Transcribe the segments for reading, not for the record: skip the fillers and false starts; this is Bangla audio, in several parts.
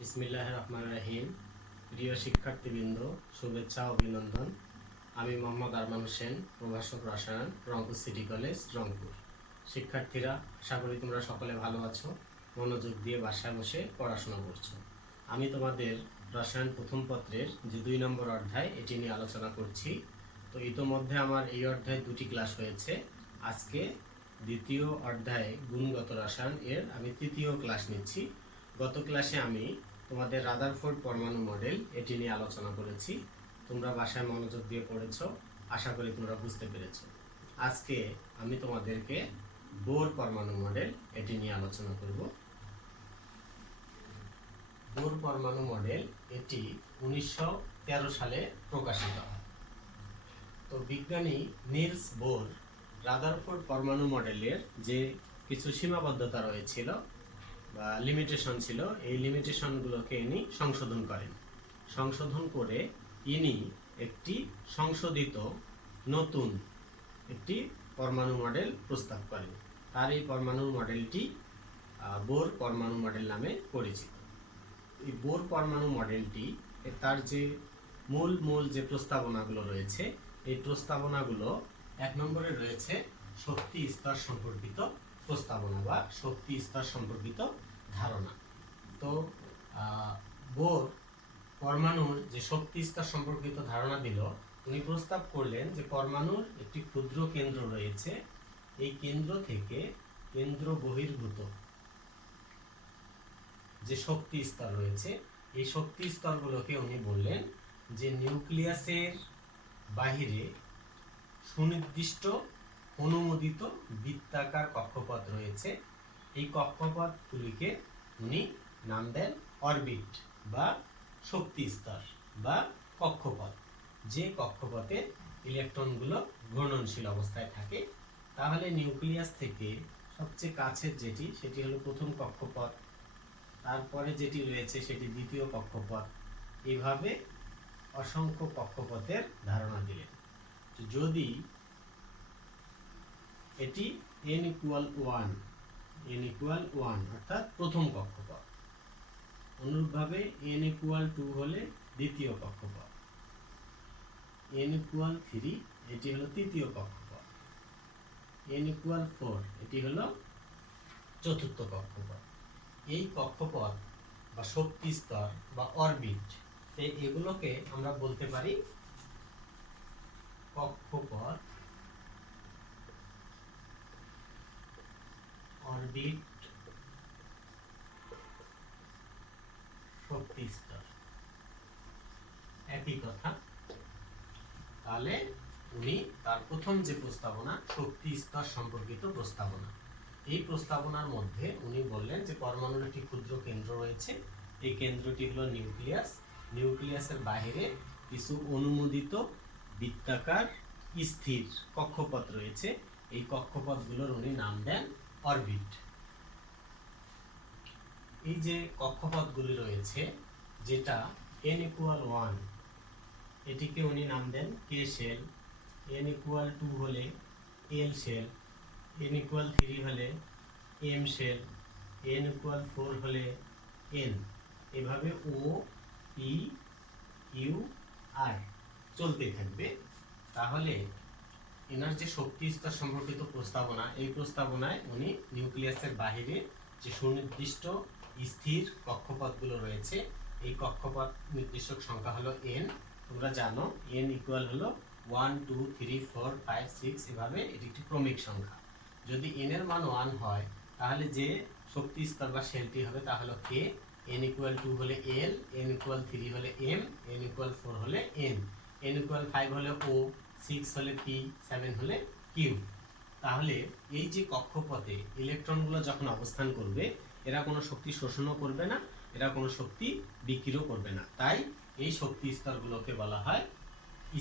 বিসমিল্লাহির রহমানির রহিম। প্রিয় শিক্ষার্থীবৃন্দ, শুভেচ্ছা অভিনন্দন। আমি মোহাম্মদ আরমান হোসেন, প্রভাষক রসায়ন, রংপুর সিটি কলেজ, রংপুর। শিক্ষার্থীরা, আশা করি তোমরা সকলে ভালো আছো, মনোযোগ দিয়ে বাসায় বসে পড়াশোনা করছো। আমি তোমাদের রসায়ন প্রথম পত্রের যে 2 নম্বর অধ্যায়, এটি নিয়ে আলোচনা করছি। তো ইতোমধ্যে আমার এই অধ্যায়ে 2টি ক্লাস হয়েছে। আজকে দ্বিতীয় অধ্যায়ে গুণগত রসায়ন এর আমি তৃতীয় ক্লাস নিচ্ছি। গত ক্লাসে আমি তোমাদের রাদারফোর্ড পরমাণু মডেল এটি নিয়ে আলোচনা করেছি। তোমরা বাসায় মনোযোগ দিয়ে পড়েছো, আশা করি তোমরা বুঝতে পেরেছো। আজকে আমি তোমাদেরকে বোর পরমাণু মডেল এটি নিয়ে আলোচনা করব। বোর পরমাণু মডেল এটি 1913 সালে প্রকাশিত হয়। তো বিজ্ঞানী নিলস বোর রাদারফোর্ড পরমাণু মডেলের যে কিছু সীমাবদ্ধতা রয়েছিল বা লিমিটেশন ছিল, এই লিমিটেশনগুলোকে ইনি সংশোধন করেন। সংশোধন করে ইনি একটি সংশোধিত নতুন একটি পরমাণু মডেল প্রস্তাব করেন। তার এই পরমাণু মডেলটি বোর পরমাণু মডেল নামে পরিচিত। এই বোর পরমাণু মডেলটি তার যে মূল যে প্রস্তাবনাগুলো রয়েছে, এই প্রস্তাবনাগুলো 1 নম্বরে রয়েছে শক্তি স্তর সম্পর্কিত প্রস্তাবনা বা শক্তি স্তর সম্পর্কিত ধারণা। তো বোর পরমাণুর যে শক্তি স্তর সম্পর্কিত ধারণা দিল, উনি প্রস্তাব করলেন যে পরমাণুর একটি ক্ষুদ্র কেন্দ্র রয়েছে। এই কেন্দ্র থেকে কেন্দ্র বহির্ভূত যে শক্তি স্তর রয়েছে, এই শক্তি স্তরগুলোকে উনি বললেন যে নিউক্লিয়াসের বাহিরে সুনির্দিষ্ট অনুমোদিত বৃত্তাকার কক্ষপথ রয়েছে। এই কক্ষপথগুলিকে উনি নাম দেন অরবিট বা শক্তি স্তর বা কক্ষপথ। যে কক্ষপথে ইলেকট্রনগুলো ঘূর্ণনশীল অবস্থায় থাকে। তাহলে নিউক্লিয়াস থেকে সবচেয়ে কাছের যেটি, সেটি হলো প্রথম কক্ষপথ, তারপরে যেটি রয়েছে সেটি দ্বিতীয় কক্ষপথ। এভাবে অসংখ্য কক্ষপথের ধারণা দিলেন। যদি এটি n = 1 অর্থাৎ প্রথম কক্ষপথ, অনুরূপভাবে n = 2 হলে দ্বিতীয় কক্ষপথ, n = 3 এটি হলো তৃতীয় কক্ষপথ, n = 4 এটি হলো চতুর্থ কক্ষপথ। এই কক্ষপথ বা শক্তি স্তর বা অরবিট, এগুলোকে আমরা বলতে পারি কক্ষপথ, অরবিট, শক্তি স্তর, একই কথা। তাহলে উনি তার প্রথম যে প্রস্তাবনা, শক্তি স্তর সম্পর্কিত প্রস্তাবনা, এই প্রস্তাবনার মধ্যে উনি বললেন যে পরমাণুর একটি ক্ষুদ্র কেন্দ্র রয়েছে। এই কেন্দ্রটি হলো নিউক্লিয়াস। নিউক্লিয়াসের বাইরে কিছু অনুমোদিত বৃত্তাকার স্থির কক্ষপথ রয়েছে। এই কক্ষপথগুলোর উনি নাম দেন অরবিট। এই যে কক্ষপথগুলি রয়েছে, যেটা n = 1, এটিকে উনি নাম দেন কে শেল, n = 2 হলে এল শেল, n = 3 হলে এম শেল, n = 4 হলে এন। এভাবে ও পি কিউ আর চলতে থাকবে। তাহলে এনার যে শক্তি স্তর সম্পর্কিত প্রস্তাবনা, এই প্রস্তাবনায় উনি নিউক্লিয়াসের বাহিরে যে সুনির্দিষ্ট স্থির কক্ষপথগুলো রয়েছে, এই কক্ষপথ নির্দেশক সংখ্যা হলো n। তোমরা জানো n = হলো 1 2 3 4 5 6, এভাবে এটি একটি ক্রমিক সংখ্যা। যদি n এর মান 1 হয়, তাহলে যে শক্তি স্তর বা শেলটি হবে তা হলো k, n = 2 হলে l, n = 3 হলে m, n = 4 হলে n, n = 5 হলে o, 6 হলে p, 7 হলে q। তাহলে এই যে কক্ষপথে ইলেকট্রনগুলো যখন অবস্থান করবে, এরা কোনো শক্তি শোষণও করবে না, এরা কোনো শক্তি বিকিরও করবে না। তাই এই শক্তি স্তরগুলোকে বলা হয়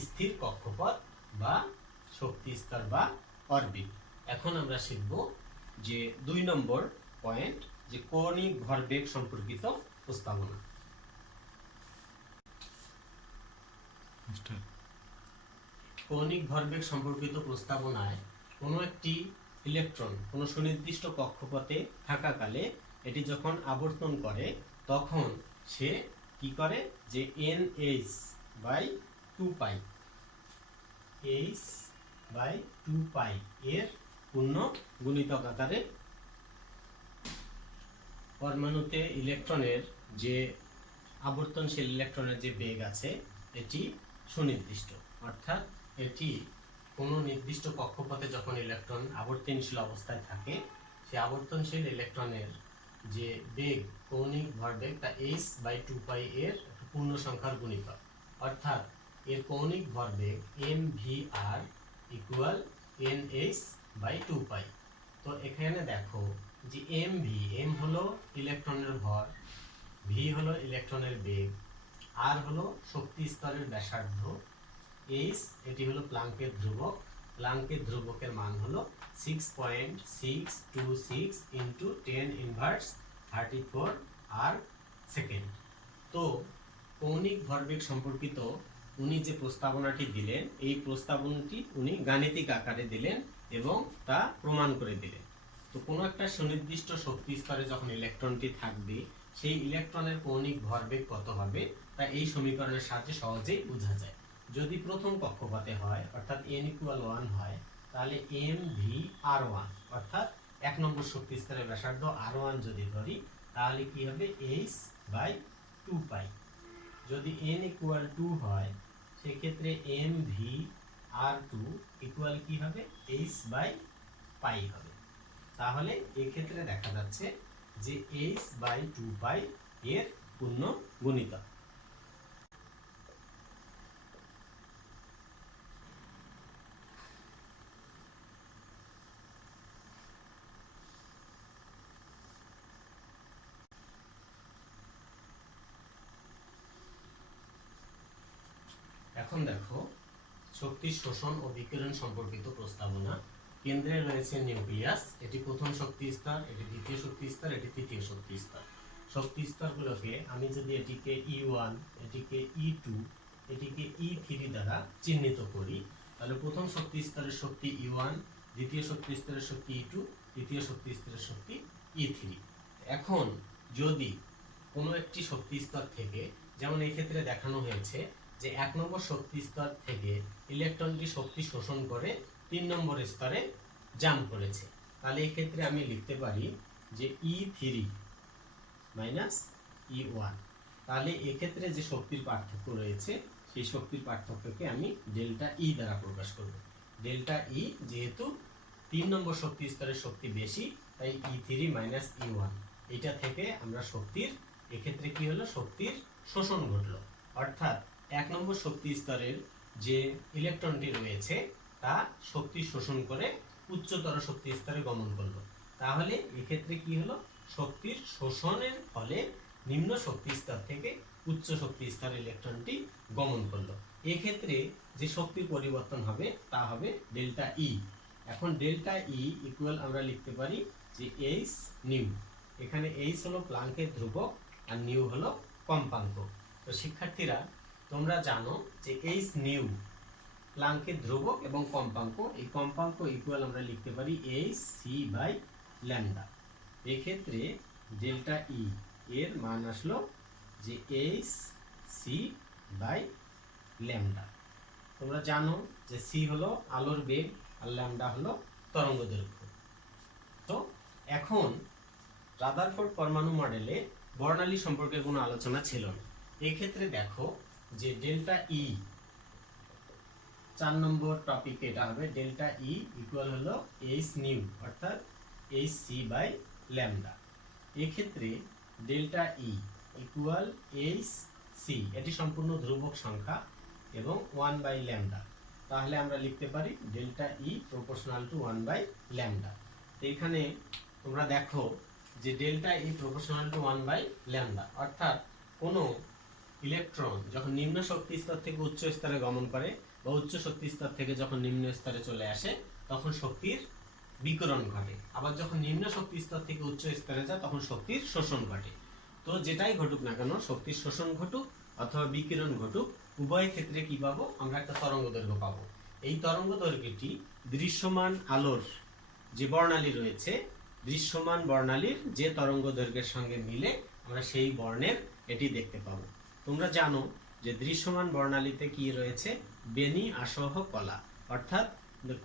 স্থির কক্ষপথ বা শক্তি স্তর বা অরবিট। এখন আমরা শিখব যে 2 নম্বর পয়েন্ট, যে কৌণিক ভরবেগ সম্পর্কিত প্রস্তাবনা। কৌণিক ভরবেগ সম্পর্কিত প্রস্তাবনায় কোনো একটি ইলেকট্রন কোনো সুনির্দিষ্ট কক্ষপথে থাকাকালে এটি যখন আবর্তন করে, তখন সে কি করে যে NH/2π H/2π এর পূর্ণ গুণিতক আকারে পরমাণুতে ইলেকট্রনের যে আবর্তনশীল ইলেকট্রনের যে বেগ আছে এটি সুনির্দিষ্ট, অর্থাৎ এটি কোনো নির্দিষ্ট কক্ষপথে যখন ইলেকট্রন আবর্তনশীল অবস্থায় থাকে সেই আবর্তনশীল ইলেকট্রনের যে বেগ কৌণিক ভরবেগ তা H/2π এর পূর্ণ সংখ্যার গুণিতক, অর্থাৎ এর কৌণিক ভরবেগ mvr ইকুয়াল nh/2π। তো এখানে দেখো যে m হলো ইলেকট্রনের ভর, v হলো ইলেকট্রনের বেগ, r হলো শক্তি স্তরের ব্যাসার্ধ, h এটি হলো প্লাঙ্কের ধ্রুবক, প্লাঙ্কের ধ্রুবকের মান হলো 6.626 ইন্টু 10⁻34 আর সেকেন্ড। তো কৌণিক ভরবেগ সম্পর্কিত উনি যে প্রস্তাবনাটি দিলেন এই প্রস্তাবনাটি উনি গাণিতিক আকারে দিলেন এবং তা প্রমাণ করে দিলেন। তো কোনো একটা সুনির্দিষ্ট শক্তি স্তরে যখন ইলেকট্রনটি থাকবে সেই ইলেকট্রনের কৌণিক ভরবেগ কত হবে তা এই সমীকরণের সাহায্যে সহজেই বোঝা যায়। যদি প্রথম কক্ষপথে হয় অর্থাৎ n=1 হয় তাহলে mvr1 অর্থাৎ 1 নম্বর শক্তি স্তরের ব্যাসার্ধ r1 যদি ধরি তাহলে কি হবে h/2π। যদি n=2 হয় সেক্ষেত্রে mvr2 ইকুয়াল কি হবে h/π হবে। তাহলে এক্ষেত্রে দেখা যাচ্ছে যে h/2π এর পূর্ণ গুণিতক। এখন দেখো শক্তির শোষণ ও বিকিরণ সম্পর্কিত প্রস্তাবনা। কেন্দ্রে রয়েছে নিউক্লিয়াস, এটি প্রথম শক্তি স্তর, এটি দ্বিতীয় শক্তি স্তর, এটি তৃতীয় শক্তি স্তর। শক্তি স্তরগুলোকে আমি যদি এটিকে E1, এটিকে E2, এটিকে E3 দ্বারা চিহ্নিত করি তাহলে প্রথম শক্তি স্তরের শক্তি E1, দ্বিতীয় শক্তি স্তরের শক্তি E2, তৃতীয় শক্তি স্তরের শক্তি E3। এখন যদি কোনো একটি শক্তি স্তর থেকে, যেমন এই ক্ষেত্রে দেখানো হয়েছে যে 1 নম্বর শক্তি স্তর থেকে ইলেকট্রনটি শক্তি শোষণ করে 3 নম্বর স্তরে জাম্প করেছে, তাহলে এই ক্ষেত্রে আমি লিখতে পারি যে E3 মাইনাস E1। তাহলে এক্ষেত্রে যে শক্তির পার্থক্য রয়েছে সেই শক্তির পার্থক্যকে আমি ডেল্টা E দ্বারা প্রকাশ করব। ডেল্টা E যেহেতু 3 নম্বর শক্তি স্তরের শক্তি বেশি তাই E3 মাইনাস E1 এটা থেকে আমরা শক্তির এক্ষেত্রে কি হলো শক্তির শোষণ ঘটলো, অর্থাৎ 1 নম্বর শক্তি স্তরের যে ইলেকট্রনটি রয়েছে তা শক্তি শোষণ করে উচ্চতর শক্তি স্তরে গমন করলো। তাহলে এক্ষেত্রে কি হলো শক্তির শোষণের ফলে নিম্ন শক্তি স্তর থেকে উচ্চ শক্তি স্তরে ইলেকট্রনটি গমন করলো। এক্ষেত্রে যে শক্তির পরিবর্তন হবে তা হবে ডেল্টা E। এখন ডেল্টা E ইকুয়াল আমরা লিখতে পারি যে h নিউ। এখানে h হলো প্লাঙ্কের ধ্রুবক আর নিউ হলো কম্পাঙ্ক। তো শিক্ষার্থীরা তোমরা জানো যে h নিউ প্লাঙ্কের ধ্রুবক এবং কম্পাঙ্ক, এই কম্পাঙ্ক ইকুয়াল আমরা লিখতে পারি hc/λ। এক্ষেত্রে ডেল্টা E এর মান আসলো যে hc/λ। তোমরা জানো যে c হলো আলোর বেগ আর ল্যামডা হলো তরঙ্গদৈর্ঘ্য। তো এখন রাদারফোর্ড পরমাণু মডেলে বর্ণালী সম্পর্কে কোনো আলোচনা ছিল না। এই ক্ষেত্রে দেখো যে ডেল্টা E 4 নম্বর টপিক এটা হবে ডেল্টা E ইকুয়াল হলো h নিউ অর্থাৎ hc/λ। এই ক্ষেত্রে ডেল্টা E ইকুয়াল hc এটি সম্পূর্ণ ধ্রুবক সংখ্যা এবং 1/λ। তাহলে আমরা লিখতে পারি ডেল্টা E প্রপোর্শনাল টু 1/λ। তো এখানে তোমরা দেখো যে ডেল্টা E প্রপোর্শনাল টু 1/λ, অর্থাৎ কোনো ইলেকট্রন যখন নিম্ন শক্তি স্তর থেকে উচ্চ স্তরে গমন করে বা উচ্চ শক্তি স্তর থেকে যখন নিম্ন স্তরে চলে আসে তখন শক্তির বিকিরণ ঘটে, আবার যখন নিম্ন শক্তি স্তর থেকে উচ্চ স্তরে যায় তখন শক্তির শোষণ ঘটে। তো যেটাই ঘটুক না কেন শক্তির শোষণ ঘটুক অথবা বিকিরণ ঘটুক উভয় ক্ষেত্রে কি পাবো আমরা একটা তরঙ্গদৈর্ঘ্য পাবো। এই তরঙ্গদৈর্ঘ্যটি দৃশ্যমান আলোর যে বর্ণালী রয়েছে দৃশ্যমান বর্ণালীর যে তরঙ্গদৈর্ঘ্যের সঙ্গে মিলে আমরা সেই বর্ণের এটি দেখতে পাবো। তোমরা জানো যে দৃশ্যমান বর্ণালীতে কি রয়েছে, বেনি আসহ কলা, অর্থাৎ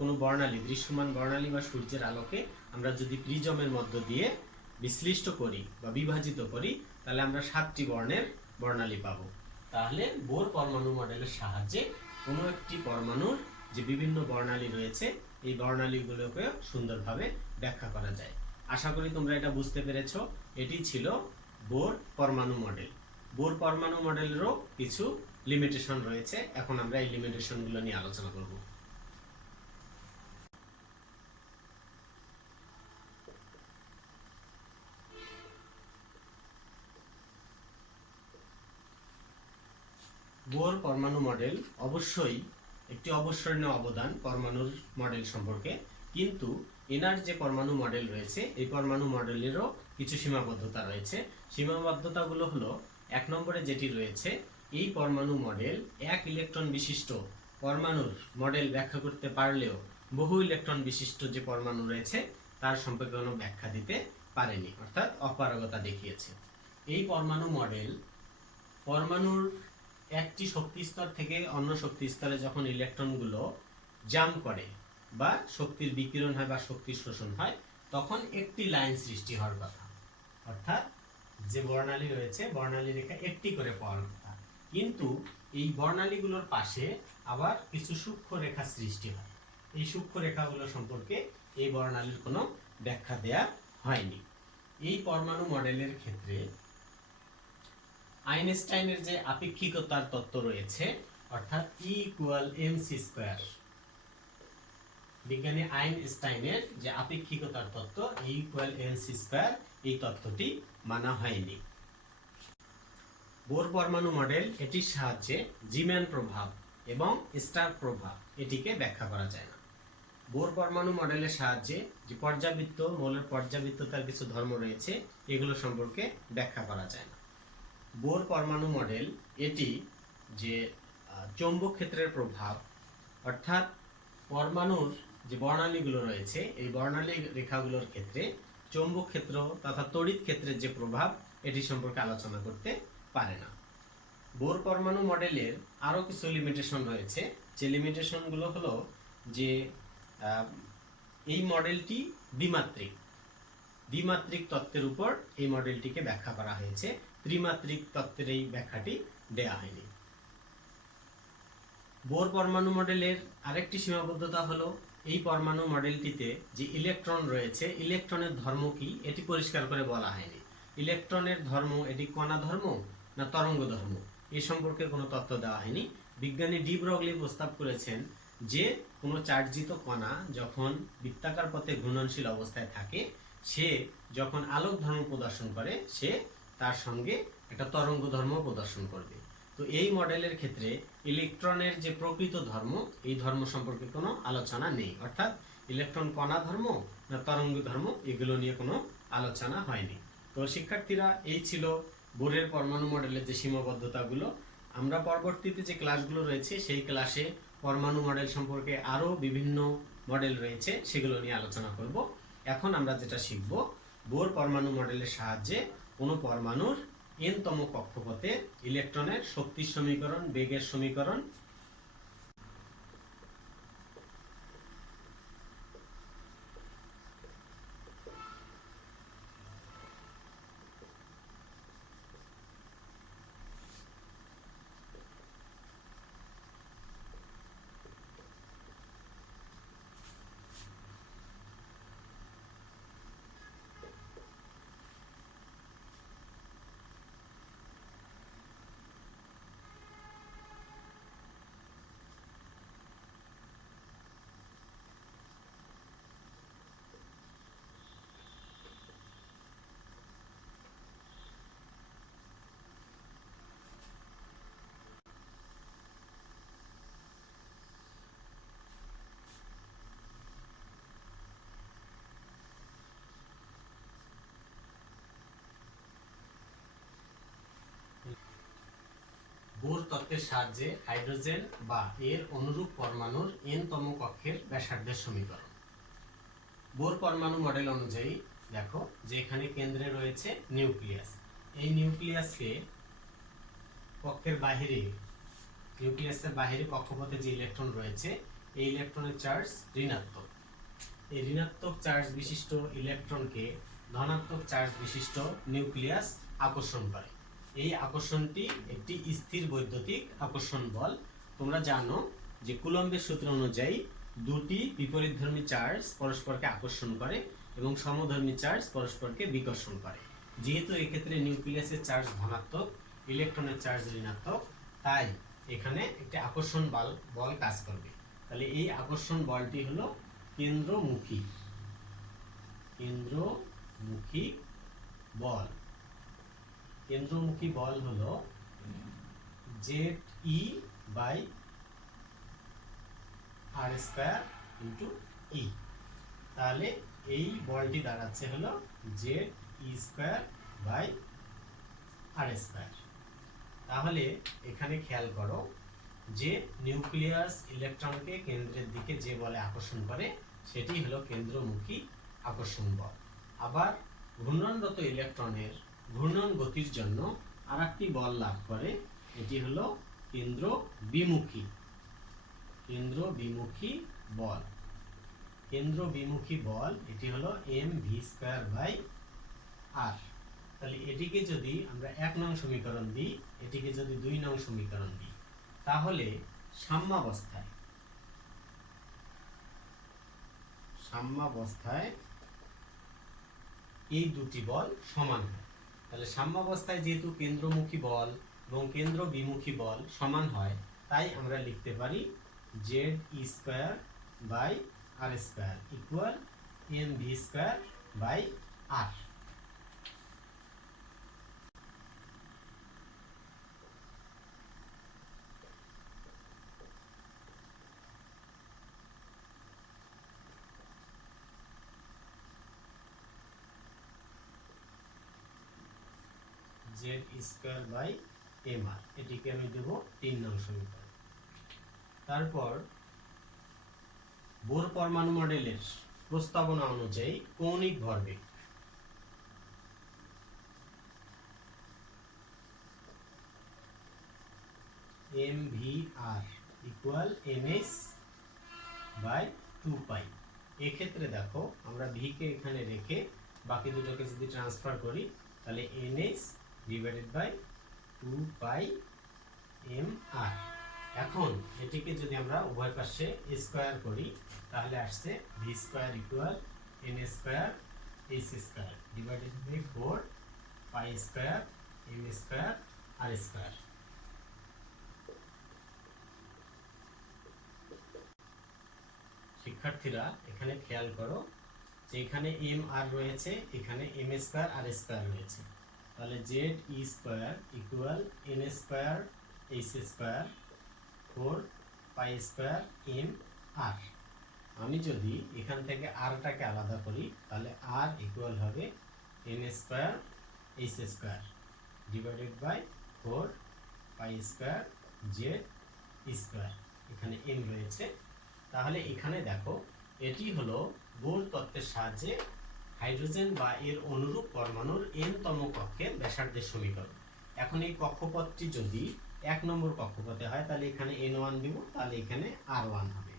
কোনো বর্ণালী, দৃশ্যমান বর্ণালী বা সূর্যের আলোকে আমরা যদি প্রিজমের মধ্য দিয়ে বিশ্লিষ্ট করি বা বিভাজিত করি, তাহলে আমরা 7টি বর্ণের বর্ণালী পাবো। তাহলে বোর পরমাণু মডেলের সাহায্যে কোনো একটি পরমাণুর যে বিভিন্ন বর্ণালী রয়েছে, এই বর্ণালীগুলোকে সুন্দরভাবে ব্যাখ্যা করা যায়। আশা করি তোমরা এটা বুঝতে পেরেছো। এটি ছিল বোর পরমাণু মডেল। বোর পরমাণু মডেলেরও কিছু লিমিটেশন রয়েছে, এখন আমরা এই লিমিটেশনগুলো নিয়ে আলোচনা করব। বোর পরমাণু মডেল অবশ্যই একটি অবিস্মরণীয় অবদান পরমাণুর মডেল সম্পর্কে, কিন্তু এনার যে পরমাণু মডেল রয়েছে, এই পরমাণু মডেলেরও কিছু সীমাবদ্ধতা রয়েছে। সীমাবদ্ধতাগুলো হলো, 1 নম্বরে যেটি রয়েছে, এই পরমাণু মডেল 1 ইলেকট্রন বিশিষ্ট পরমাণুর মডেল ব্যাখ্যা করতে পারলেও বহু ইলেকট্রন বিশিষ্ট যে পরমাণু রয়েছে তার সম্পর্কে কোনো ব্যাখ্যা দিতে পারেনি, অর্থাৎ অপারগতা দেখিয়েছে। এই পরমাণু মডেল পরমাণুর একটি শক্তি স্তর থেকে অন্য শক্তি স্তরে যখন ইলেকট্রনগুলো জাম্প করে বা শক্তির বিকিরণ হয় বা শক্তির শোষণ হয়, তখন একটি লাইন সৃষ্টি হওয়ার কথা, অর্থাৎ যে বর্ণালী রয়েছে বর্ণালী রেখা একটি করে পাওয়ার কথা। কিন্তু এই বর্ণালীগুলোর পাশে আবার কিছু সূক্ষ্ম রেখা সৃষ্টি হয়। এই সূক্ষ্ম রেখাগুলো সম্পর্কে এই বর্ণালীর কোনো ব্যাখ্যা দেয়া হয়নি। এই পরমাণু মডেলের ক্ষেত্রে আইনস্টাইনের যে আপেক্ষিকতার তত্ত্ব রয়েছে, অর্থাৎ E=mc², বিজ্ঞানী আইনস্টাইনের যে আপেক্ষিকতার তত্ত্ব E=mc², এই তত্ত্বটি মানা হয়নি। বোর পরমাণু মডেল এটির সাহায্যে জিম্যান প্রভাব এবং স্টার প্রভাব এটিকে ব্যাখ্যা করা যায় না। বোর পরমাণু মডেলের সাহায্যে যে পর্যাবৃত্ত, মৌলের পর্যাবৃত্ততার কিছু ধর্ম রয়েছে, এগুলো সম্পর্কে ব্যাখ্যা করা যায় না। বোর পরমাণু মডেল এটি যে চৌম্বক ক্ষেত্রের প্রভাব, অর্থাৎ পরমাণুর যে বর্ণালীগুলো রয়েছে এই বর্ণালী রেখাগুলোর ক্ষেত্রে চৌম্বক ক্ষেত্র তথা তড়িৎ ক্ষেত্রের যে প্রভাব, এটি সম্পর্কে আলোচনা করতে পারে না। বোর পরমাণু মডেলের আরও কিছু লিমিটেশন রয়েছে, যে লিমিটেশনগুলো হলো যে এই মডেলটি দ্বিমাত্রিক। দ্বিমাত্রিক তত্ত্বের উপর এই মডেলটিকে ব্যাখ্যা করা হয়েছে, ত্রিমাত্রিক তত্ত্বের এই ব্যাখ্যাটি দেয়া হয়নি। বোর পরমাণু মডেলের আরেকটি সীমাবদ্ধতা হলো, এই পরমাণু মডেলটিতে যে ইলেকট্রন রয়েছে, ইলেকট্রনের ধর্ম কি এটি পরিষ্কার করে বলা হয়নি। ইলেকট্রনের ধর্ম, এটি কণা ধর্ম না তরঙ্গ ধর্ম, এ সম্পর্কে কোনো তত্ত্ব দেওয়া হয়নি। বিজ্ঞানী ডি ব্রগলি প্রস্তাব করেছেন যে কোনো চার্জিত কণা যখন বৃত্তাকার পথে ঘূর্ণনশীল অবস্থায় থাকে, সে যখন আলোক ধর্ম প্রদর্শন করে, সে তার সঙ্গে একটা তরঙ্গ ধর্ম প্রদর্শন করবে। তো এই মডেলের ক্ষেত্রে ইলেকট্রনের যে প্রকৃত ধর্ম, এই ধর্ম সম্পর্কে কোনো আলোচনা নেই, অর্থাৎ ইলেকট্রন কণা ধর্ম না তরঙ্গ ধর্ম, এগুলো নিয়ে কোনো আলোচনা হয়নি। তো শিক্ষার্থীরা, এই ছিল বোরের পরমাণু মডেলের যে সীমাবদ্ধতাগুলো। আমরা পরবর্তীতে যে ক্লাসগুলো রয়েছে সেই ক্লাসে পরমাণু মডেল সম্পর্কে আরও বিভিন্ন মডেল রয়েছে, সেগুলো নিয়ে আলোচনা করব। এখন আমরা যেটা শিখব, বোর পরমাণু মডেলের সাহায্যে কোনো পরমাণুর n-তম কক্ষপথে ইলেকট্রনের শক্তির সমীকরণ, বেগের সমীকরণ বোর তত্ত্বের সাহায্যে হাইড্রোজেন বা এর অনুরূপ পরমাণুর n-তম কক্ষের ব্যাসার্ধের সমীকরণ। বোর পরমাণু মডেল অনুযায়ী দেখো যে এখানে কেন্দ্রে রয়েছে নিউক্লিয়াস। এই নিউক্লিয়াসকে কক্ষের বাইরে, নিউক্লিয়াসের বাইরে কক্ষপথে যে ইলেকট্রন রয়েছে এই ইলেকট্রনের চার্জ ঋণাত্মক। এই ঋণাত্মক চার্জ বিশিষ্ট ইলেকট্রনকে ধনাত্মক চার্জ বিশিষ্ট নিউক্লিয়াস আকর্ষণ করে। এই আকর্ষণটি একটি স্থির বৈদ্যুতিক আকর্ষণ বল। তোমরা জানো যে কুলম্বের সূত্র অনুযায়ী দুটি বিপরীতধর্মী চার্জ পরস্পরকে আকর্ষণ করে এবং সমধর্মী চার্জ পরস্পরকে বিকর্ষণ করে। যেহেতু এক্ষেত্রে নিউক্লিয়াসের চার্জ ধনাত্মক, ইলেকট্রনের চার্জ ঋণাত্মক, তাই এখানে একটি আকর্ষণ বল কাজ করবে। তাহলে এই আকর্ষণ বলটি হলো কেন্দ্রমুখী বল। কেন্দ্রমুখী বল হলো ZE বাই R²× E। তাহলে এই বলটি দাঁড়াচ্ছে হলো ZE² বাই R²। তাহলে এখানে খেয়াল করো যে নিউক্লিয়াস ইলেকট্রনকে কেন্দ্রের দিকে যে বলে আকর্ষণ করে সেটি হলো কেন্দ্রমুখী আকর্ষণ বল। আবার ঘূর্ণনরত ইলেকট্রনের ঘূর্ণন গতির জন্য আরেকটি বল লাভ করে, এটি হলো কেন্দ্র বিমুখী বল। কেন্দ্র বিমুখী বল এটি হলো mv²/r। তাহলে এটিকে যদি আমরা 1 নং সমীকরণ দিই, এটিকে যদি 2 নং সমীকরণ দিই, তাহলে সাম্যাবস্থায় এই দুটি বল সমান হয়। তাহলে সাম্যাবস্থায় যেহেতু কেন্দ্রমুখী বল এবং কেন্দ্র বিমুখী বল সমান হয়, তাই আমরা লিখতে পারি ZE²/R² mv²/r। Z²/mr, এটিকে আমি দেব 3 নং সমীকরণ। তারপর বোর পরমাণু মডেলের প্রস্তাবনা অনুযায়ী কৌণিক ভরবেগ mvr = nh/2π। এক্ষেত্রে দেখো আমরা v কে এখানে রেখে বাকি দুটোকে যদি ট্রান্সফার করি তাহলে nh/2πmr। এখন এটিকে যদি আমরা উভয় পাশে স্কয়ার করি তাহলে আসছে v² = n²/4π²m²r²। শিক্ষার্থীরা এখানে খেয়াল করো যে এখানে mr রয়েছে, এখানে m²r² রয়েছে। তাহলে ZE² = n²/4π²mr। আমি যদি এখান থেকে r টাকে আলাদা করি তাহলে r ইকুয়াল হবে n²/4π²z², এখানে m রয়েছে। তাহলে এখানে দেখো এটি হলো বোর তত্ত্বের সাহায্যে হাইড্রোজেন বা এর অনুরূপ পরমাণুর n-তম কক্ষের ব্যাসার্ধের সমীকরণ। এখন এই কক্ষপথটি যদি 1 নম্বর কক্ষপথে হয় তাহলে এখানে n1 দিব, তাহলে এখানে r1 হবে।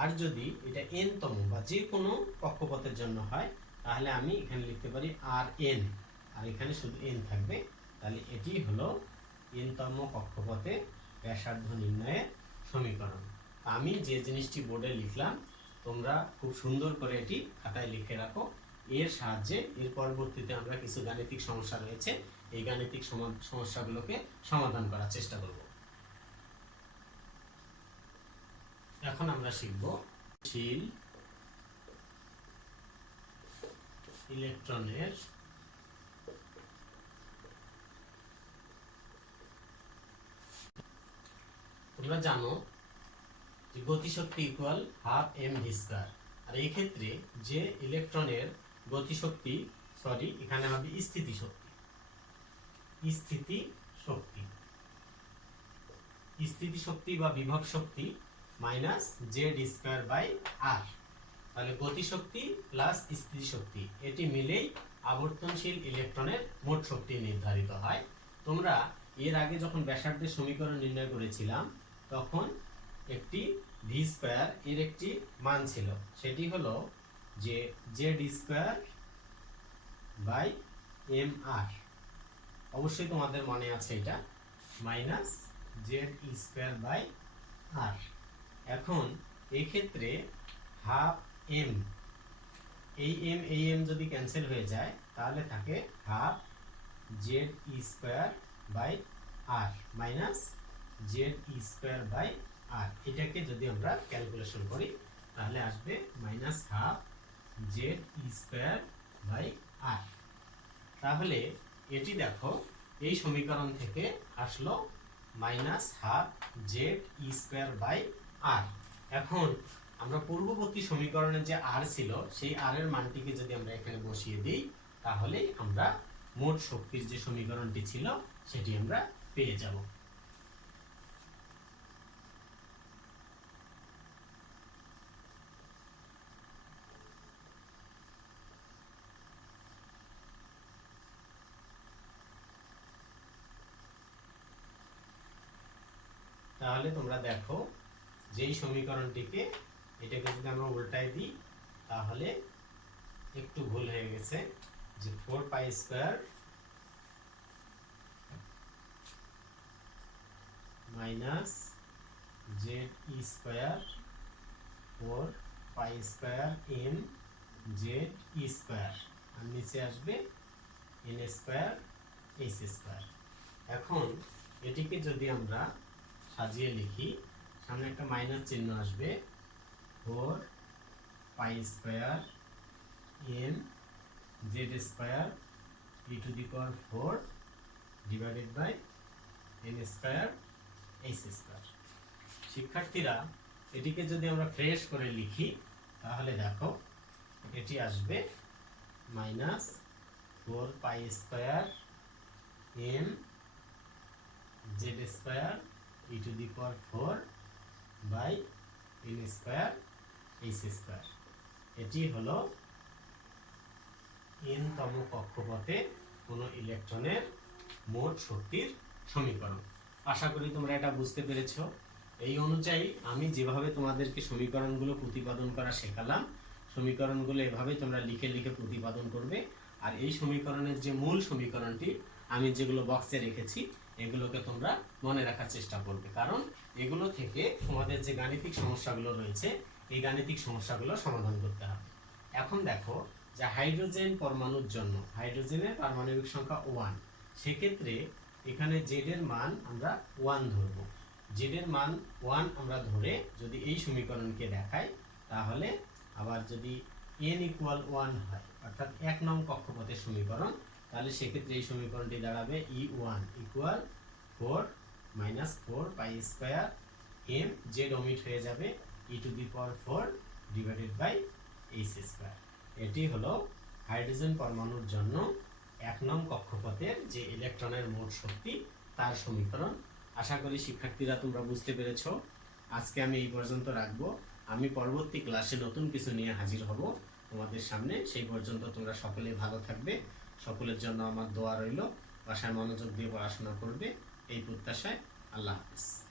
আর যদি এটা n-তম বা যে কোনো কক্ষপথের জন্য হয় তাহলে আমি এখানে লিখতে পারি rn, আর এখানে শুধু n থাকবে। তাহলে এটি হলো n-তম কক্ষপথে ব্যাসার্ধ নির্ণয়ের সমীকরণ। আমি যে জিনিসটি বোর্ডে লিখলাম তোমরা খুব সুন্দর করে এটি খাতায় লিখে রাখো। এর সাহায্যে এর পরবর্তীতে আমরা কিছু গাণিতিক সমস্যা রয়েছে, এই গাণিতিক সমস্যাগুলোকে সমাধান করার চেষ্টা করব। এখন আমরা শিখব শিল ইলেকট্রনের তোমরা জানো যে গতিশক্তি ইকুয়াল হাফ mv²। আর এই ক্ষেত্রে যে ইলেকট্রনের গতিশক্তি এখানে হবে স্থিতিশক্তি বা বিভব শক্তি মাইনাস z²/r। তাহলে গতিশক্তি প্লাস স্থিতিশক্তি এটি মিলেই আবর্তনশীল ইলেকট্রনের মোট শক্তি নির্ধারিত হয়। তোমরা এর আগে যখন ব্যাসার্ধের সমীকরণ নির্ণয় করেছিলাম তখন একটি ভি স্কয়ার এর একটি মান ছিল, সেটি হলো যে Z square by M R. অবশ্যই তোমাদের মনে আছে এটা, minus Z square by R. এখন এই ক্ষেত্রে হাফ এম, এই এম যদি ক্যান্সেল হয়ে যায় তাহলে থাকে half Z square by R minus Z square by R. এটাকে যদি আমরা ক্যালকুলেশন করি তাহলে আসবে minus half Z square by R. তাহলে এটি দেখো এই সমীকরণ থেকে আসলো minus half Z square by R. এখন আমরা পূর্ববর্তী সমীকরণে যে আর ছিল সেই আর এর মানটিকে যদি আমরা এখানে বসিয়ে দিই তাহলে আমরা মোট শক্তির যে সমীকরণটি ছিল সেটি আমরা পেয়ে যাব। তাহলে তোমরা দেখো যেই সমীকরণটিকে এটাকে যদি আমরা উল্টায় দিই তাহলে একটু ভুল হয়ে গেছে, যে 4 pi square minus Z square 4 pi square M Z square, আর নিচে আসবে এন স্কয়ার এইচ স্কয়ার। এখন এটিকে যদি আমরা সাজিয়ে লিখি, সামনে একটা মাইনাস চিহ্ন আসবে, 4 pi square M Z square E to the power 4 divided by N square H square. শিক্ষার্থীরা এটিকে যদি আমরা ফ্রেশ করে লিখি তাহলে দেখো এটি আসবে minus 4 pi square M Z square E to the power 4 by N square H square. এটি হলো n তম কক্ষপথে কোনো ইলেকট্রনের মোট শক্তির সমীকরণ। আশা করি তোমরা এটা বুঝতে পেরেছো। এই অনুযায়ী আমি যেভাবে তোমাদেরকে সমীকরণগুলো প্রতিপাদন করা শেখালাম, সমীকরণগুলো এভাবে তোমরা লিখে লিখে প্রতিপাদন করবে। আর এই সমীকরণের যে মূল সমীকরণটি আমি যেগুলো বক্সে রেখেছি এগুলোকে তোমরা মনে রাখার চেষ্টা করবে, কারণ এগুলো থেকে তোমাদের যে গাণিতিক সমস্যাগুলো রয়েছে এই গাণিতিক সমস্যাগুলো সমাধান করতে হবে। এখন দেখো যে হাইড্রোজেন পরমাণুর জন্য হাইড্রোজেনের পারমাণবিক সংখ্যা 1, সেক্ষেত্রে এখানে জেড এর মান আমরা 1 ধরব। জেড এর মান 1 আমরা ধরে যদি এই সমীকরণকে দেখাই তাহলে আবার যদি n ইকুয়াল 1 হয় অর্থাৎ 1 নং কক্ষপথের সমীকরণ, তাহলে সেক্ষেত্রে এই সমীকরণটি দাঁড়াবে E1 equal 4 minus 4 pi square M Z ওমিট হয়ে যাবে E to the power 4 divided by H square. এটি হলো হাইড্রোজেন পরমাণুর জন্য 1 নং কক্ষপথের যে ইলেকট্রনের মোট শক্তি তার সমীকরণ। আশা করি শিক্ষার্থীরা তোমরা বুঝতে পেরেছো। আজকে আমি এই পর্যন্ত রাখবো। আমি পরবর্তী ক্লাসে নতুন কিছু নিয়ে হাজির হব তোমাদের সামনে। সেই পর্যন্ত তোমরা সকলে ভালো থাকবে। সকলের জন্য আমার দোয়া রইল। বাসায় মনোযোগ দিয়ে পড়াশোনা করবে এই প্রত্যাশায়। আল্লাহ হাফেজ।